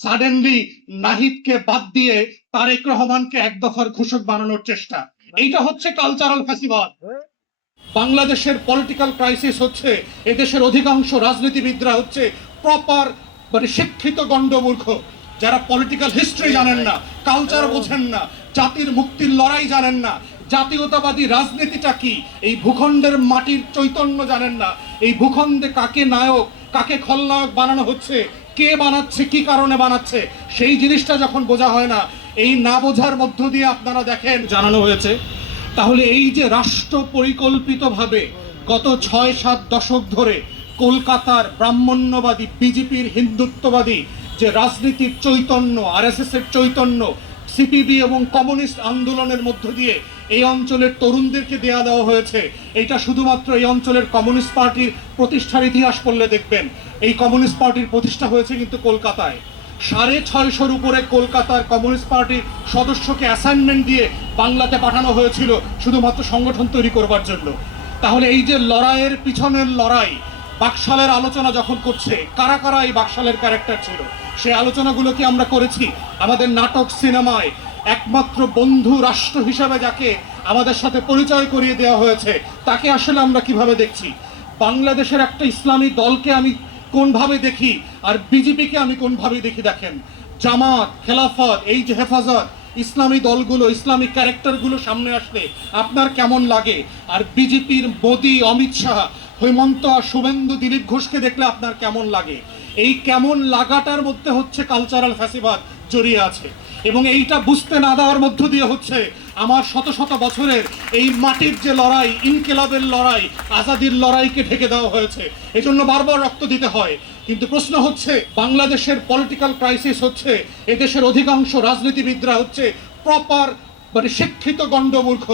Suddenly নাহিদকে বাদ দিয়ে তারেক রহমানকে এক দফার ঘোষক বানানোর চেষ্টা, এইটা হচ্ছে কালচারাল ফ্যাসিবাদ। বাংলাদেশের পলিটিক্যাল ক্রাইসিস হচ্ছে এদেশের অধিকাংশ রাজনীতিবিদরা হচ্ছে প্রপার শিক্ষিত গণ্ডমূর্খ, যারা পলিটিক্যাল হিস্ট্রি জানেন না, কালচার বোঝেন না, জাতির মুক্তির লড়াই জানেন না, জাতীয়তাবাদী রাজনীতিটা কি, এই ভূখণ্ডের মাটির চৈতন্য জানেন না, এই ভূখণ্ডে কাকে নায়ক কাকে খলনায়ক বানানো হচ্ছে, কে বানাচ্ছে, কি কারণে বানাচ্ছে, সেই জিনিসটা যখন বোঝা হয় না, এই না বোঝার মধ্য দিয়ে আপনারা দেখেন জানানো হয়েছে। তাহলে এই যে রাষ্ট্র পরিকল্পিতভাবে গত ৬-৭ দশক ধরে কলকাতার ব্রাহ্মণ্যবাদী বিজেপির হিন্দুত্ববাদী যে রাজনীতির চৈতন্য, আরএসএস এর চৈতন্য, সিপিবি এবং কমিউনিস্ট আন্দোলনের মধ্য দিয়ে এই অঞ্চলের তরুণদেরকে দেওয়া হয়েছে, এটা শুধুমাত্র এই অঞ্চলের কমিউনিস্ট পার্টির প্রতিষ্ঠার ইতিহাস পড়লে দেখবেন এই কমিউনিস্ট পার্টির প্রতিষ্ঠা হয়েছে কিন্তু কলকাতায়। ৬৫০-র উপরে কলকাতার কমিউনিস্ট পার্টির সদস্যকে অ্যাসাইনমেন্ট দিয়ে বাংলাতে পাঠানো হয়েছিল শুধুমাত্র সংগঠন তৈরি করবার জন্য। তাহলে এই যে লড়াইয়ের পিছনের লড়াই, বাকশালের আলোচনা যখন করছে, কারা কারা এই বাকশালের ক্যারেক্টার ছিল, সেই আলোচনাগুলো কি আমরা করেছি? আমাদের নাটক সিনেমায় একমাত্র বন্ধু রাষ্ট্র হিসাবে যাকে আমাদের সাথে পরিচয় করিয়ে দেওয়া হয়েছে, তাকে আসলে আমরা কিভাবে দেখছি? বাংলাদেশের একটা ইসলামী দলকে আমি কোনভাবে দেখি আর বিজেপিকে আমি কোনভাবে দেখি দেখেন। জামাত, খেলাফত, এই যে হেফাজত, ইসলামী দলগুলো, ইসলামিক ক্যারেক্টারগুলো সামনে আসলে আপনার কেমন লাগে? আর বিজেপির মোদি, অমিত শাহ, হেমন্ত আর শুভেন্দু, দিলীপ ঘোষকে দেখলে আপনার কেমন লাগে? এই কেমন লাগাটার মধ্যে হচ্ছে কালচারাল ফ্যাসিবাদ জড়িয়ে আছে, এবং এইটা বুঝতে না দেওয়ার মধ্য দিয়ে হচ্ছে আমার শত শত বছরের এই মাটির যে লড়াই, ইনকিলাবের লড়াই, আজাদির লড়াইকে ঢেকে দেওয়া হয়েছে। এজন্য বারবার রক্ত দিতে হয়। কিন্তু প্রশ্ন হচ্ছে বাংলাদেশের পলিটিক্যাল ক্রাইসিস হচ্ছে এদেশের অধিকাংশ রাজনীতিবিদরা হচ্ছে প্রপার শিক্ষিত গণ্ডমূর্খ,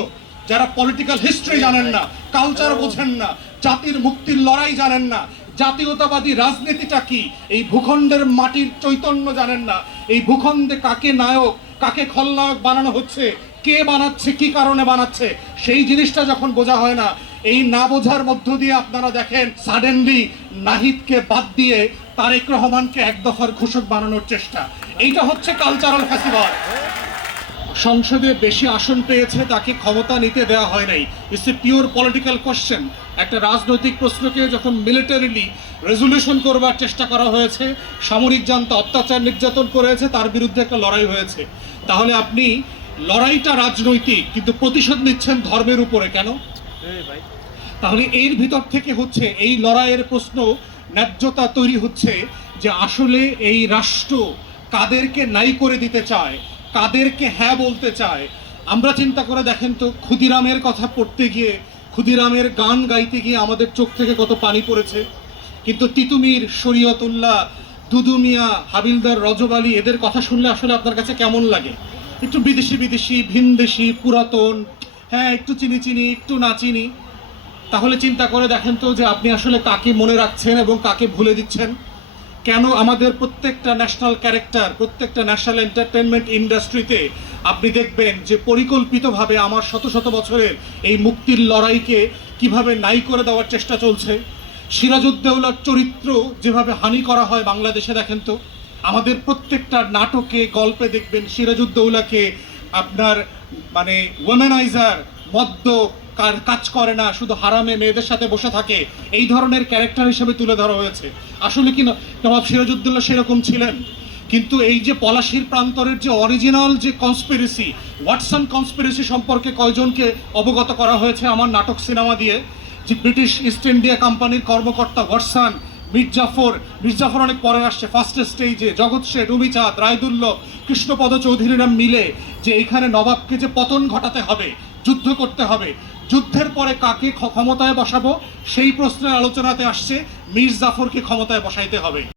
যারা পলিটিক্যাল হিস্ট্রি জানেন না, কালচার বোঝেন না, জাতির মুক্তির লড়াই জানেন না, জাতীয়তাবাদী রাজনীতিটা কি, এই ভূখণ্ডের মাটির চৈতন্য জানেন না, এই ভূখণ্ডে কাকে নায়ক কাকে খলনায়ক বানানো হচ্ছে, কে বানাচ্ছে, কি কারণে বানাচ্ছে, সেই জিনিসটা যখন বোঝা হয় না, এই না বোঝার মধ্য দিয়ে আপনারা দেখেন সাডেনলি নাহিদকে বাদ দিয়ে তারেক রহমানকে এক দফার ঘোষক বানানোর চেষ্টা, এইটা হচ্ছে কালচারাল ফ্যাসিবাদ। সংসদে বেশি আসন পেয়েছে, তাকে ক্ষমতা নিতে দেওয়া হয় নাই, it's a pure political question. একটা রাজনৈতিক প্রশ্নকে যখন মিলিটারিলি রেজলিউশন করবার চেষ্টা করা হয়েছে, সামরিক জান্তা অত্যাচার নির্যাতন করেছে, তার বিরুদ্ধে একটা লড়াই হয়েছে। তাহলে আপনি লড়াইটা রাজনৈতিক, কিন্তু প্রতিশোধ নিচ্ছেন ধর্মের উপরে কেন? তাহলে এর ভিতর থেকে হচ্ছে এই লড়াইয়ের প্রশ্ন, ন্যায্যতা তৈরি হচ্ছে যে আসলে এই রাষ্ট্র কাদেরকে নাই করে দিতে চায়, কাদেরকে হ্যাঁ বলতে চায়। আমরা চিন্তা করে দেখেন তো, ক্ষুদিরামের কথা পড়তে গিয়ে, ক্ষুদিরামের গান গাইতে গিয়ে আমাদের চোখ থেকে কত পানি পড়েছে, কিন্তু তিতুমির, শরীয়তুল্লাহ, দুদু মিয়া, হাবিলদার, রজব আলী, এদের কথা শুনলে আসলে আপনার কাছে কেমন লাগে? একটু বিদেশি বিদেশি, ভিনদেশি, পুরাতন, হ্যাঁ একটু চিনি চিনি, একটু না চিনি। তাহলে চিন্তা করে দেখেন তো যে আপনি আসলে কাকে মনে রাখছেন এবং কাকে ভুলে দিচ্ছেন। কেন আমাদের প্রত্যেকটা ন্যাশনাল ক্যারেক্টার, প্রত্যেকটা ন্যাশনাল এন্টারটেনমেন্ট ইন্ডাস্ট্রিতে আপনি দেখবেন যে পরিকল্পিতভাবে আমার শত শত বছরের এই মুক্তির লড়াইকে কিভাবে নাই করে দেওয়ার চেষ্টা চলছে। সিরাজউদ্দৌলার চরিত্র যেভাবে হানি করা হয় বাংলাদেশে, দেখেন তো আমাদের প্রত্যেকটা নাটকে, গল্পে দেখবেন সিরাজউদ্দৌলাকে আপনার ওমেনাইজার, মদ্য, কাজ করে না, শুধু হারামে মেয়েদের সাথে বসে থাকে, এই ধরনের ক্যারেক্টার হিসেবে তুলে ধরা হয়েছে। আসলে কি নবাব সিরাজউদ্দৌলা সেরকম ছিলেন? কিন্তু এই যে পলাশীর প্রান্তরের যে অরিজিনাল যে কনস্পিরেসি, ওয়াটসন কনস্পিরেসি সম্পর্কে কয়জনকে অবগত করা হয়েছে আমার নাটক সিনেমা দিয়ে? যে ব্রিটিশ ইস্ট ইন্ডিয়া কোম্পানির কর্মকর্তা ওয়াটসন, মির্জাফর অনেক পরে আসছে, ফার্স্ট স্টেজে জগৎ শেঠ, রুমিচাঁদ, রায়দুল্লভ, কৃষ্ণপদ চৌধুরীরা মিলে যে এইখানে নবাবকে যে পতন ঘটাতে হবে, যুদ্ধ করতে হবে, যুদ্ধের পরে কাকে ক্ষমতায় বসাবো, সেই প্রশ্নের আলোচনাতে আসছে মীর জাফরকে ক্ষমতায় বসাইতে হবে।